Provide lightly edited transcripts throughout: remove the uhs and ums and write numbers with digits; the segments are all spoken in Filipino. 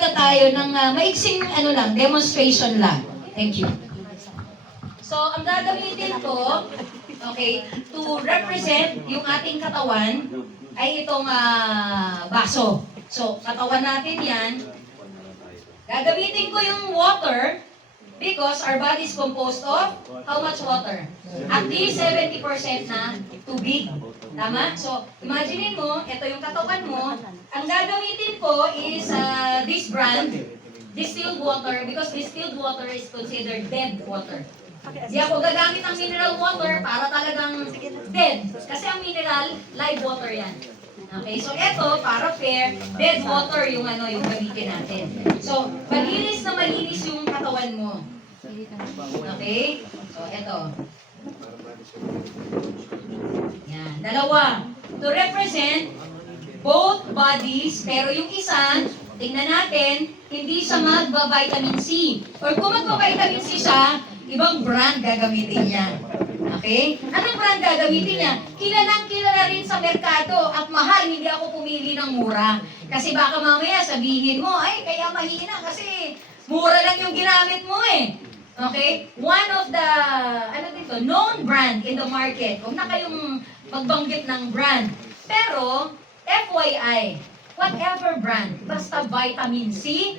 magpapakita tayo ng maiksing demonstration lang. Thank you. So, ang gagamitin ko, okay, to represent yung ating katawan ay itong baso. So, katawan natin yan. Gagamitin ko yung water because our body is composed of how much water? At least 70% na tubig. Tama? So, imagine mo, ito yung katawan mo. Ang gagamitin ko is this brand, distilled water, because distilled water is considered dead water. Di ako gagamit ng mineral water para talagang dead. Kasi ang mineral, live water yan. Okay, so ito, para fair, dead water yung yung gamitin natin. So, malinis na malinis yung katawan mo. Okay? So, ito. Yan. Dalawa. To represent both bodies, pero yung isa, tingnan natin, hindi siya magba-vitamin C. Or kung magba-vitamin C siya, ibang brand gagamitin niya. Okay? Anong brand gagamitin niya? Kilala rin sa merkado at mahal, hindi ako pumili ng mura. Kasi baka mamaya sabihin mo, ay, kaya mahina kasi mura lang yung ginamit mo eh. Okay? One of the, known brand in the market. Huwag na kayong magbanggit ng brand. Pero, FYI, whatever brand, basta vitamin C,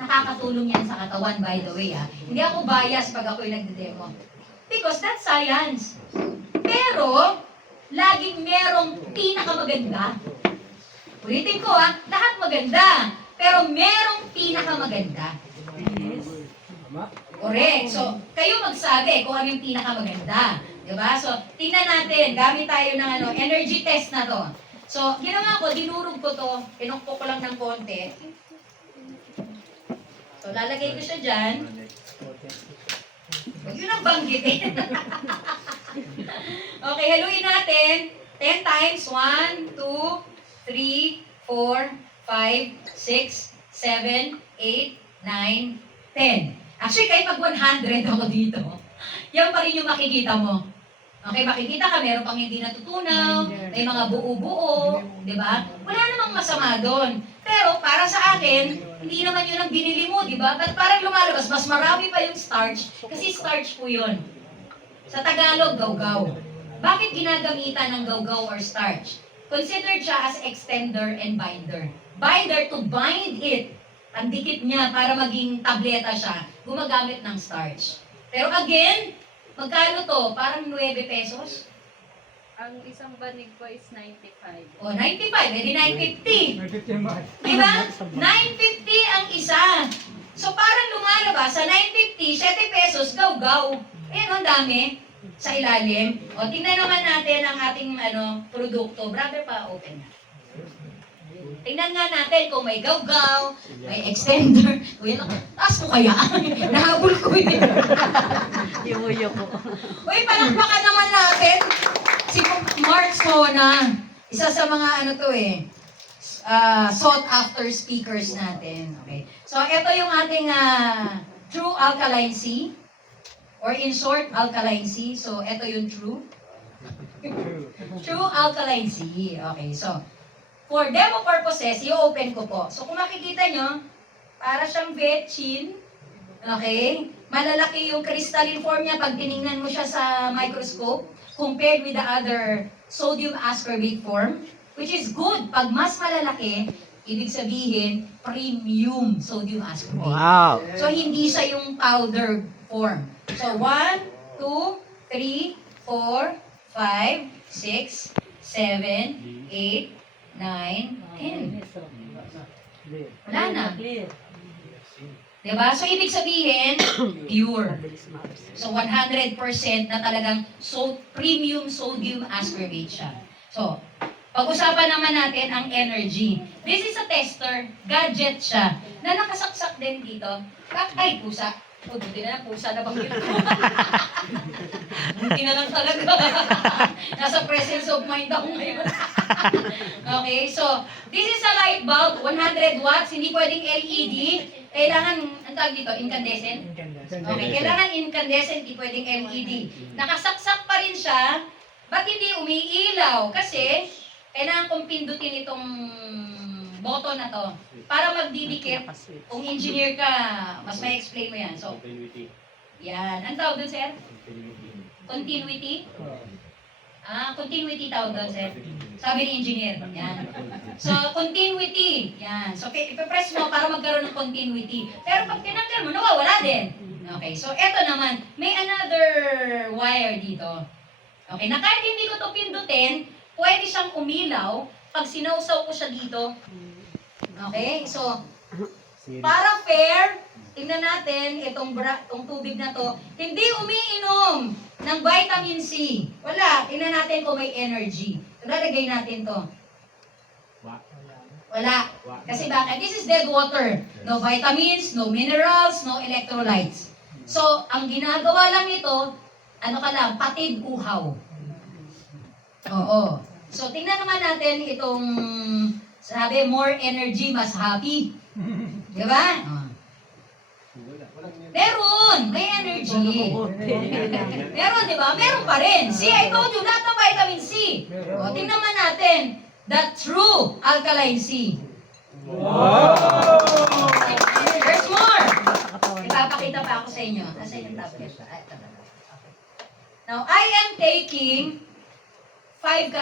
nakakatulong yan sa katawan, by the way. Hindi ako bias pag ako'y nagde-demo. Because that's science. Pero, laging merong pinakamaganda. Ulitin ko lahat maganda. Pero merong pinakamaganda. Correct. So, kayo magsabi kung ano yung pinakamaganda. Diba? So, tingnan natin. Gamit tayo ng energy test na to. So, ginawa ko, dinurog ko to. Pinukpo ko lang ng konti. So, lalagay ko siya dyan. Huwag yun ang banggitin. Okay, haluin natin. 10 times. 1, 2, 3, 4, 5, 6, 7, 8, 9, 10. Actually, kahit mag 100 ako dito, yan pa rin yung makikita mo. Okay, makikita ka, meron pang hindi natutunaw, may mga buo-buo, di ba? Wala namang masama doon. Pero para sa akin, hindi naman yun ang binili mo, di ba? But parang lumalabas, mas marami pa yung starch, kasi starch po yun. Sa Tagalog, gawgaw. Bakit ginagamitan ng gawgaw or starch? Considered siya as extender and binder. Binder, to bind it. Ang dikit niya para maging tableta siya, gumagamit ng starch. Pero again, magkano to? Parang 9 pesos? Ang isang banig ko is 95. O, 95. Edi 950. Diba? 950 ang isa. So, parang lumalabas sa 950, 7 pesos, gaw-gaw. Ayan, ang dami sa ilalim. O, tingnan naman natin ang ating produkto. Brother pa, open na. Tingnan nga natin kung may gaw-gaw, may extender. Uy, taas ko kaya? Nahabol ko yun. Yung ko. Uy, palakpakan naman natin si Mark Sona. Isa sa mga sought after speakers natin. Okay. So, ito yung ating true alkaline C. Or in short, alkaline C. So, ito yung true. True alkaline C. Okay, so, for demo purposes, i-open ko po. So, kung makikita nyo, para siyang betchin. Okay? Malalaki yung crystalline form niya pag tiningnan mo siya sa microscope compared with the other sodium ascorbate form, which is good. Pag mas malalaki, ibig sabihin, premium sodium ascorbate. Wow! So, hindi siya yung powder form. So, 1, 2, 3, 4, 5, 6, 7, 8, 9, 10. Wala na. Diba? So, ibig sabihin, pure. So, 100% na talagang premium sodium ascorbate siya. So, pag-usapan naman natin ang energy. This is a tester, gadget siya, na nakasaksak din dito. Ay, pusa. O, buti na lang, pusa na bang yun? Buti na lang talaga. Nasa presence of mind ako ngayon. Okay, so, this is a light bulb, 100 watts, hindi pwedeng LED. Kailangan, ang tawag dito, incandescent? Okay, kailangan incandescent, hindi pwedeng LED. Nakasaksak pa rin siya, ba't hindi umiilaw? Kasi, kailangan kong pindutin itong button na to. Para magdidikit, kung engineer ka, mas may explain mo yan. So, yan. Ang tawag doon, sir? Continuity? Continuity tawag doon, sir. Sabi ni engineer. Yan. So, continuity. Yan. So, ipipress mo para magkaroon ng continuity. Pero pag tinanggal mo, nawawala din. Okay. So, eto naman. May another wire dito. Okay. Na kahit hindi ko to pindutin, pwede siyang umilaw pag sinawsaw ko siya dito. Okay. So, para fair, tingnan natin itong tubig na to. Hindi umiinom ng vitamin C. Wala. Tingnan natin kung may energy. Lalagay natin to. Wala. Kasi bakit? This is dead water. No vitamins, no minerals, no electrolytes. So, ang ginagawa lang ito, ano ka lang, patid uhaw. Oo. So, tingnan naman natin itong, sabi, more energy, mas happy. Diba? Meron! May energy. Meron, di ba? Meron pa rin. See, I told you, lahat ng vitamin C. O, tingnan man natin. The true alkaline C. There's more! Ipapakita pa ako sa inyo. Nasa yung tablet. Now, I am taking 5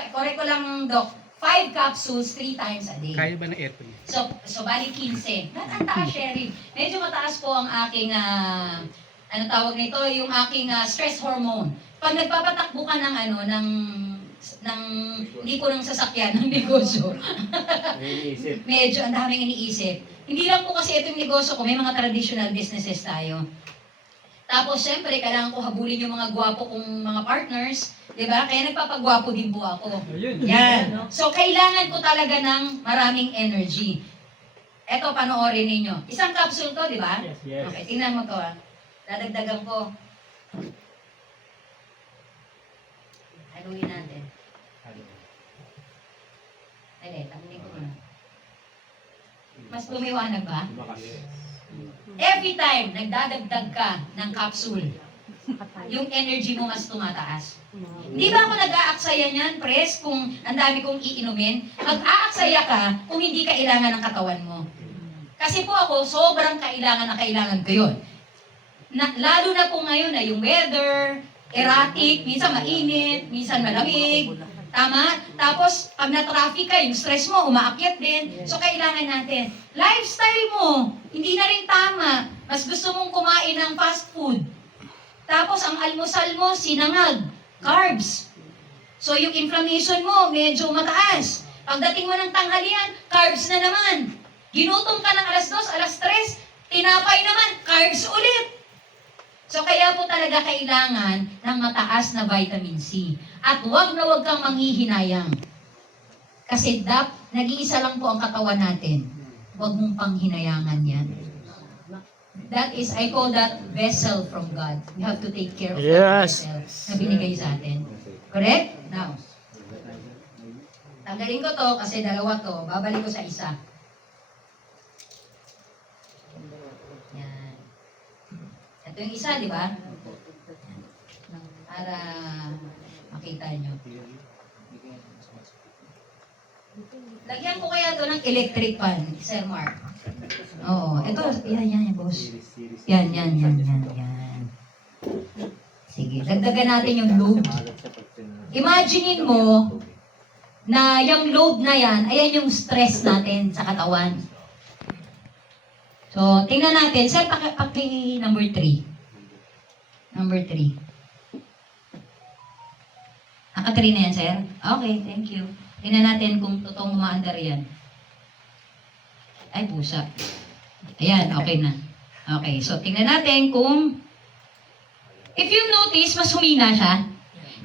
capsules 3 times a day. Kaya ba na aircon? So bali 15. Ang taas, Sherry. Medyo mataas po ang aking, ano tawag nito, yung aking stress hormone. Pag nagpapatakbo ka ng hindi ko ng sasakyan, ng negosyo. Medyo ang daming iniisip. Hindi lang po kasi ito yung negosyo ko, may mga traditional businesses tayo. Tapos, syempre, kailangan ko habulin yung mga gwapo kong mga partners, di ba? Kaya nagpapagwapo din po ako. Yan. So, kailangan ko talaga ng maraming energy. Eto, panoorin ninyo. Isang capsule to, di ba? Yes. Okay, tingnan mo to, Dadagdagan ko. Haluin natin. Ay, tanggalin ko muna. Mas lumiwanag ba? Every time nagdadagdag ka ng capsule, yung energy mo mas tumataas. Hindi ba ako nag-aaksaya niyan, pres, kung ang dami kong iinumin? Mag-aaksaya ka kung hindi kailangan ng katawan mo. Kasi po ako, sobrang kailangan ko yun. Lalo na po ngayon na yung weather, erratic, minsan mainit, minsan malamig. Tama? Tapos, pag na-traffic ka, yung stress mo, umaakyat din. So, kailangan natin. Lifestyle mo, hindi na rin tama. Mas gusto mong kumain ng fast food. Tapos, ang almusal mo, sinangag, carbs. So, yung inflammation mo, medyo mataas. Pagdating mo ng tanghalian, carbs na naman. Ginutom ka ng alas 2, alas 3, tinapay naman, carbs ulit. So, kaya po talaga kailangan ng mataas na vitamin C. At huwag na huwag kang manghihinayang. Kasi nag-iisa lang po ang katawan natin. Huwag mong panghinayangan yan. That is, I call that vessel from God. We have to take care of that vessel na binigay sa atin. Correct? Now, tanggalin ko to kasi dalawa to. Babalik ko sa isa. Yan. Ito yung isa, di ba? Para makita nyo. Lagyan ko kaya ito ng electric fan, Sir Mark. Oo. Ito, yan, boss. Yan. Sige, dagdagan natin yung load. Imaginein mo na yung load na yan, ayan yung stress natin sa katawan. So, tingnan natin. Sir, paki number 3. Number 3. Naka-3 na yan, sir? Okay, thank you. Tingnan natin kung totoong umaandar yan. Ay, pusa. Ayan, okay na. Okay, so tingnan natin kung... If you notice, mas humina siya.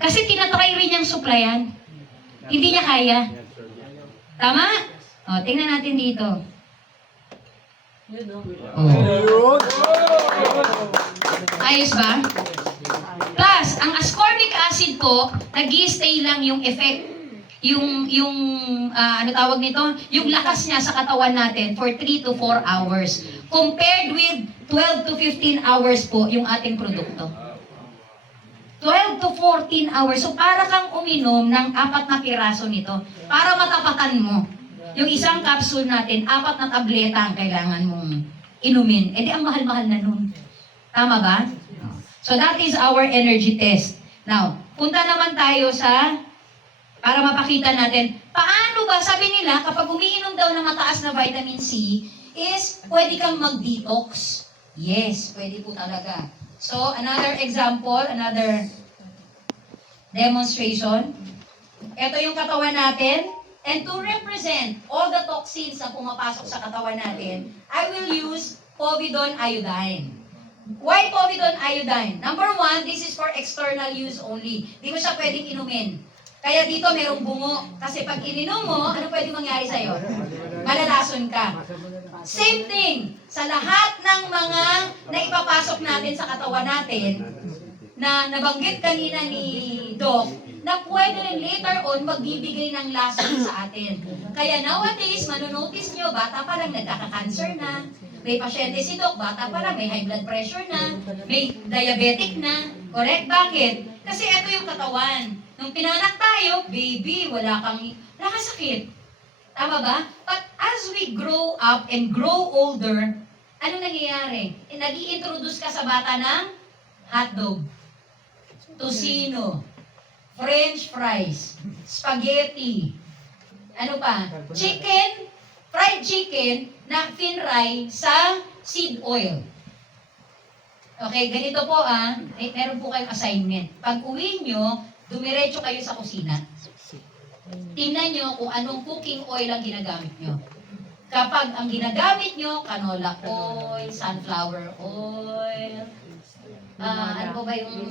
Kasi tinatry rin niyang supplyan. Hindi niya kaya. Tama? O, tingnan natin dito. Oh. Ayos ba? Plus, ang ascorbic acid po, nag-i-stay lang yung effect, ano tawag nito? Yung lakas niya sa katawan natin for 3 to 4 hours. Compared with 12 to 15 hours po yung ating produkto. 12 to 14 hours. So, para kang uminom ng 4 na piraso nito para matapatan mo. Yung isang capsule natin, 4 na tableta ang kailangan mong inumin. Eh di ang mahal-mahal na nun. Tama ba? So that is our energy test. Now, punta naman tayo para mapakita natin, paano ba, sabi nila, kapag umiinom daw ng mataas na vitamin C, is pwede kang mag-detox. Yes, pwede po talaga. So, another example, another demonstration. Ito yung katawan natin. And to represent all the toxins na pumapasok sa katawan natin, I will use povidone iodine. Why povidone iodine? Number 1, this is for external use only. Di mo siya pwedeng inumin. Kaya dito merong bungo. Kasi pag ininom mo, ano pwedeng mangyari sa'yo? Malalason ka. Same thing, sa lahat ng mga naipapasok natin sa katawan natin, na nabanggit kanina ni Doc, na pwede rin later on magbibigay ng lasting sa atin. Kaya nowadays, manonotice nyo, bata pa lang nagkaka-cancer na, may pasyente si Doc, bata pa lang may high blood pressure na, may diabetic na. Correct? Bakit? Kasi ito yung katawan. Nung pinanak tayo, baby, wala kang sakit. Tama ba? But as we grow up and grow older, ano nangyayari? Nag-i-introduce ka sa bata ng hotdog, tocino, French fries, spaghetti, ano pa? Chicken, fried chicken na finray sa seed oil. Okay, ganito po meron po kayong assignment. Pag uwi nyo, dumiretso kayo sa kusina. Tingnan nyo kung anong cooking oil ang ginagamit nyo. Kapag ang ginagamit nyo, canola oil, sunflower oil, ano ba yung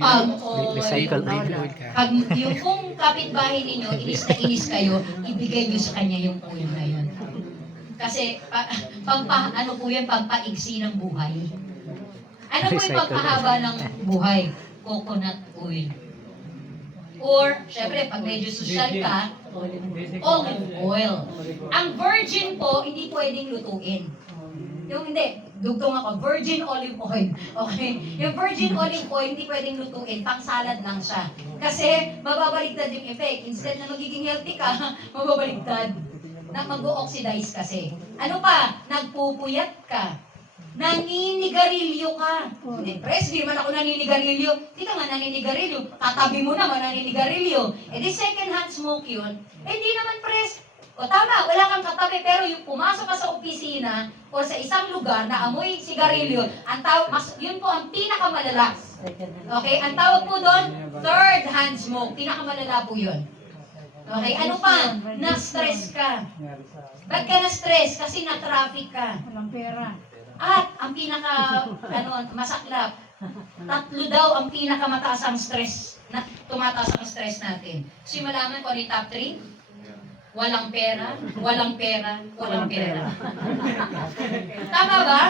palm oil. Recycle oil ka. Pag yung kung kapitbahay ninyo, inis na inis kayo, ibigay nyo sa kanya yung oil na yun. Kasi, ano po yan, pagpaigsi ng buhay. Ano po yung pagpahaba ng buhay? Coconut oil. Or, syempre, pag medyo social ka, olive oil. Ang virgin po, hindi pwedeng lutuin. Yung hindi, dugtong ako, virgin olive oil. Okay? Yung virgin olive oil, hindi pwedeng lutuin, pang salad lang siya. Kasi, mababaligtad yung effect. Instead na magiging healthy ka, mababaligtad. Na mag-o-oxidize kasi. Ano pa? Nagpupuyat ka. Naninigarilyo ka. Hindi, press, di man ako naninigarilyo. Hindi ka nga naninigarilyo. Katabi mo naman naninigarilyo. Eh di second hand smoke yun. Eh di naman press. O tama, wala kang katabi. Pero yung pumasok ka sa opisina o sa isang lugar na amoy sigarilyo, yun po ang pinakamalala. Okay, ang tawag po doon, third hand smoke. Pinakamalala po yun. Okay, ano pa? Na-stress ka. Ba't ka na-stress? Kasi na-traffic ka. Walang pera. At ang masaklap, 3 daw ang pinakamataas ang stress, tumataas ang stress natin. So yung malaman ko ano yung top 3? Walang pera, walang pera, walang pera. Tama ba?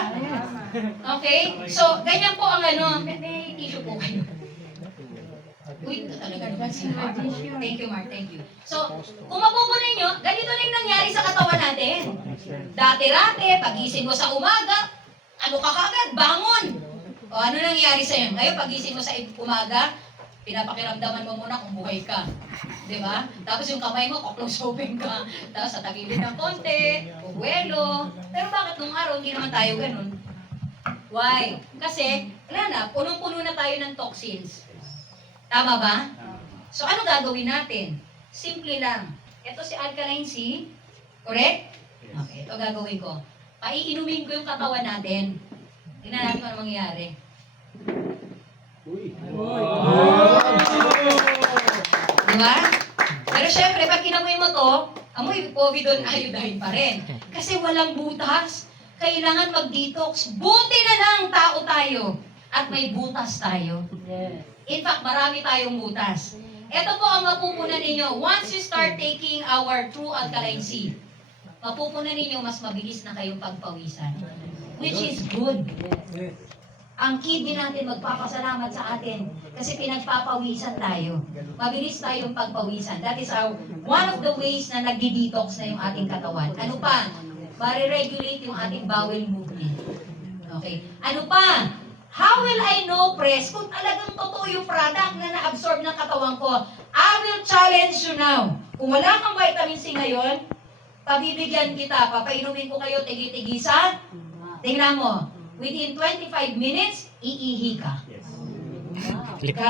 Okay? So, ganyan po ang may tissue po kayo. Uy, ito talaga naman si Mark. Thank you, Mark. Thank you. So, kung mapupunin nyo, ganito na yung nangyari sa katawan natin. Dati-rati, pagising mo sa umaga, ano ka kagad? Bangon! O ano nangyari sa'yo? Ngayon, pagising mo sa umaga, pinapakiramdaman mo muna kung buhay ka. Di ba? Tapos yung kamay mo, close open ka. Tapos sa tagilid ng konti, buwelo. Pero bakit nung araw, hindi naman tayo ganun? Why? Kasi, wala na, punong-puno na tayo ng toxins. Tama ba? So, ano gagawin natin? Simple lang. Ito si Alkaline C. Correct? Okay, ito gagawin ko. Paiinumin ko yung katawan natin. Tingnan natin kung ano mangyayari. Diba? Pero syempre, pag inamoy mo to, amoy povidone iodine pa rin. Kasi walang butas. Kailangan mag-detox. Buti na lang tao tayo. At may butas tayo. In fact, marami tayong butas. Ito po ang mapupunan ninyo. Once you start taking our True Alkaline C, mapupunan ninyo mas mabilis na kayong pagpawisan. Which is good. Ang kidney natin magpapasalamat sa atin kasi pinagpapawisan tayo. Mabilis tayong pagpawisan. That is one of the ways na nagdi-detox na yung ating katawan. Ano pa? Mariregulate yung ating bowel movement. Okay. Ano pa? How will I know, Press, kung talagang totoo yung product na na-absorb ng katawan ko? I will challenge you now. Kung wala kang vitamin C ngayon, pabibigyan kita, papainumin ko kayo tigi-tigisa. Tingnan mo, within 25 minutes, iihi ka.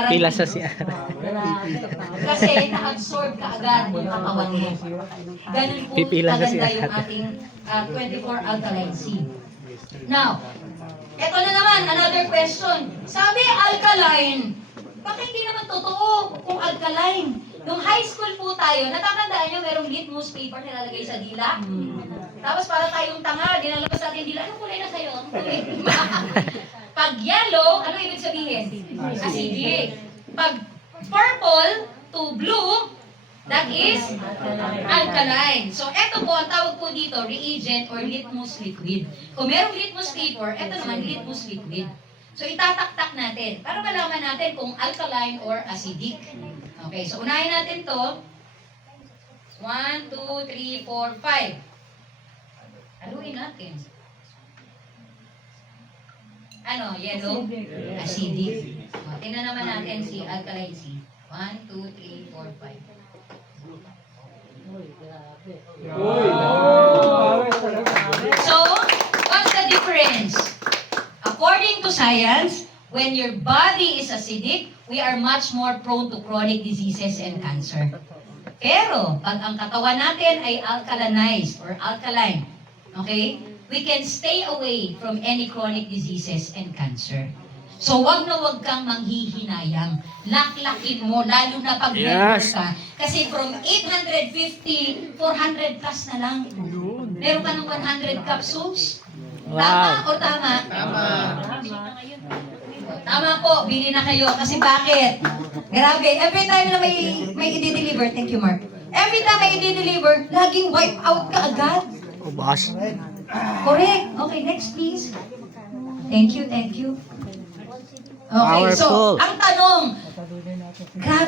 Pila sa siya. Kasi na-absorb ka agad yung katawan mo. Ganun po Pipila na kaganda siya. yung ating 24 alkaline C. Now, eto na naman, another question. Sabi, alkaline. Bakit hindi naman totoo kung alkaline? Nung high school po tayo, natatandaan nyo, merong litmus paper nilalagay sa dila? Tapos para tayong tanga, dinalabas natin yung dila. Anong kulay na sa'yo? Anong kulay? Pag yellow, ano ibig sabihin? Acidic. Pag purple to blue, that is alkaline. So, eto po, ang tawag po dito, reagent or litmus liquid. Kung merong litmus paper, eto naman, litmus liquid. So, itataktak natin para malaman natin kung alkaline or acidic. Okay, so unahin natin to. 1, 2, 3, 4, 5. Haluin natin. Ano? Yellow? Acidic. O, tingnan naman natin si alkaline C. 1, 2, 3, 4, 5. So, what's the difference? According to science, when your body is acidic, we are much more prone to chronic diseases and cancer. Pero, pag ang katawan natin ay alkalinized or alkaline, okay, we can stay away from any chronic diseases and cancer. So, wag na wag kang manghihinayang. Laklakin mo, lalo na pag Yes. ka. Kasi from 850, 400 plus na lang. Meron ka ng 100 capsules. Tama o tama? Tama po, bili na kayo. Kasi bakit? Grabe, every time na may i-deliver, thank you Mark. Every time may i-deliver, laging wipe out ka agad. Ubas. Correct. Okay, next please. Thank you, thank you. Okay, so, Powerful. ang tanong, grabe